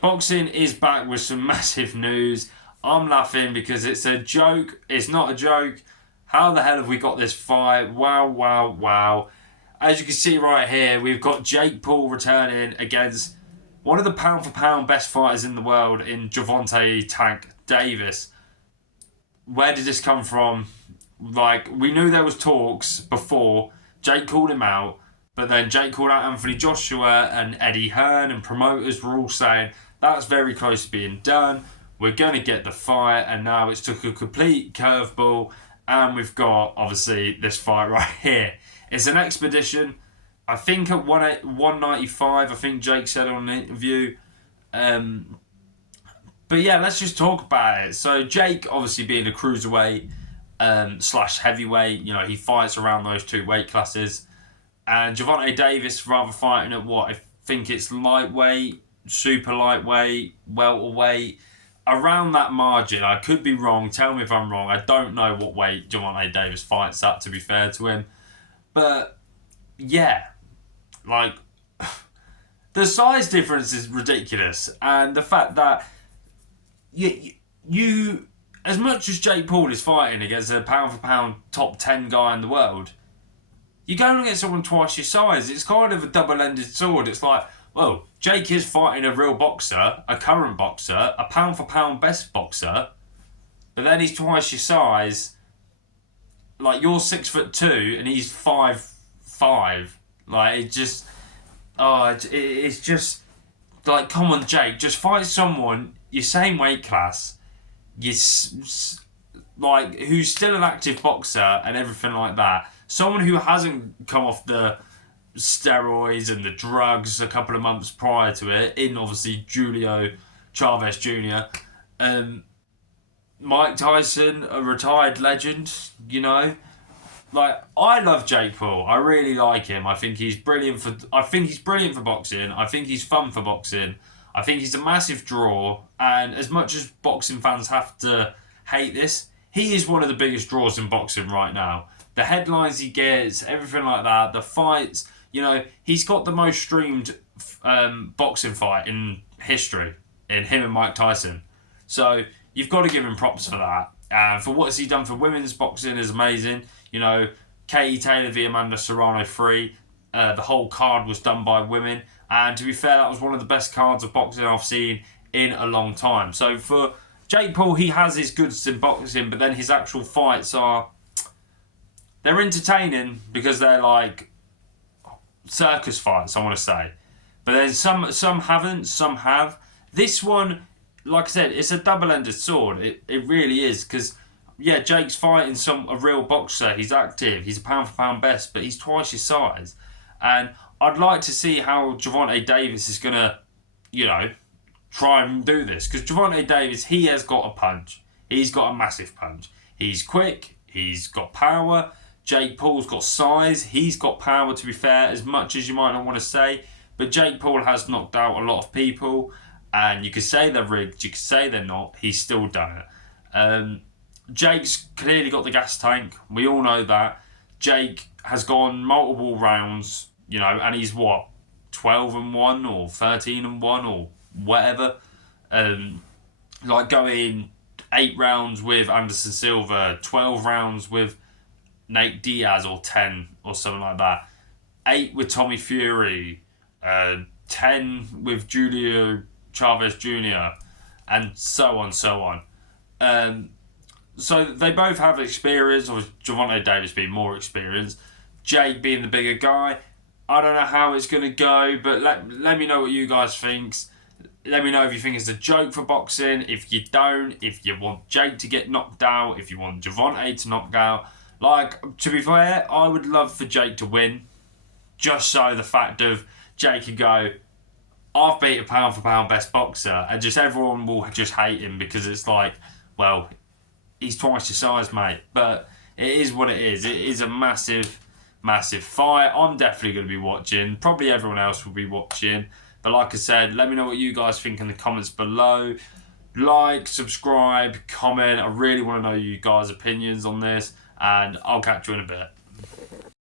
Boxing is back with some massive news. I'm laughing because it's a joke. It's not a joke. How the hell have we got this fight? Wow, wow, wow. As you can see right here, we've got Jake Paul returning against one of the pound for pound best fighters in the world in Gervonta Tank Davis. Where did this come from? Like, we knew there was talks before. Jake called him out, but then Jake called out Anthony Joshua, and Eddie Hearn and promoters were all saying that's very close to being done. We're going to get the fight, and now it's took a complete curveball, and we've got, obviously, this fight right here. It's an expedition. I think at 195, I think Jake said on an interview. But yeah, let's just talk about it. So Jake, obviously being a cruiserweight slash heavyweight, you know, he fights around those two weight classes. And Gervonta Davis rather fighting at what? I think it's lightweight, super lightweight, welterweight. Around that margin, I could be wrong. Tell me if I'm wrong. I don't know what weight Gervonta Davis fights at, to be fair to him. But yeah, like the size difference is ridiculous, and the fact that you as much as Jake Paul is fighting against a pound for pound top 10 guy in the world, you're going against someone twice your size. It's kind of a double-ended sword. It's like, well, Jake is fighting a real boxer, a current boxer, a pound for pound best boxer, but then he's twice your size. Like, you're 6'2" and he's 5'5". Like, it just, it's just like, come on, Jake, just fight someone your same weight class, like, who's still an active boxer and everything like that. Someone who hasn't come off the steroids and the drugs a couple of months prior to it, in obviously Julio Chavez Jr. Mike Tyson, a retired legend, you know. Like, I love Jake Paul. I really like him. I think he's brilliant for boxing. I think he's fun for boxing. I think he's a massive draw. And as much as boxing fans have to hate this, he is one of the biggest draws in boxing right now. The headlines he gets, everything like that, the fights, you know, he's got the most streamed boxing fight in history, in him and Mike Tyson. So you've got to give him props for that. And for what he done for women's boxing is amazing. You know, Katie Taylor v Amanda Serrano 3. The whole card was done by women. And to be fair, that was one of the best cards of boxing I've seen in a long time. So for Jake Paul, he has his goods in boxing, but then his actual fights they're entertaining because they're like circus fights, I want to say. But then some haven't, some have. This one, like I said, it's a double-ended sword. It really is, because yeah, Jake's fighting a real boxer. He's active. He's a pound-for-pound best, but he's twice his size. And I'd like to see how Gervonta Davis is going to, you know, try and do this. Because Gervonta Davis, he has got a punch. He's got a massive punch. He's quick. He's got power. Jake Paul's got size. He's got power, to be fair, as much as you might not want to say. But Jake Paul has knocked out a lot of people. And you could say they're rigged. You could say they're not. He's still done it. Jake's clearly got the gas tank. We all know that. Jake has gone multiple rounds, you know, and he's what, 12-1 or 13-1 or whatever. Like going 8 rounds with Anderson Silva, 12 rounds with Nate Diaz, or 10 or something like that. 8 with Tommy Fury, 10 with Julio Chavez Jr., and so on. So they both have experience, or Gervonta Davis being more experienced, Jake being the bigger guy. I don't know how it's going to go, but let me know what you guys think. Let me know if you think it's a joke for boxing, if you don't, if you want Jake to get knocked out, if you want Gervonta to knock out. Like, to be fair, I would love for Jake to win, just so the fact of Jake could go, I've beat a pound for pound best boxer, and just everyone will just hate him because it's like, well, he's twice your size, mate. But it is what it is. It is a massive, massive fight. I'm definitely going to be watching. Probably everyone else will be watching. But like I said, let me know what you guys think in the comments below. Like, subscribe, comment. I really want to know you guys' opinions on this. And I'll catch you in a bit.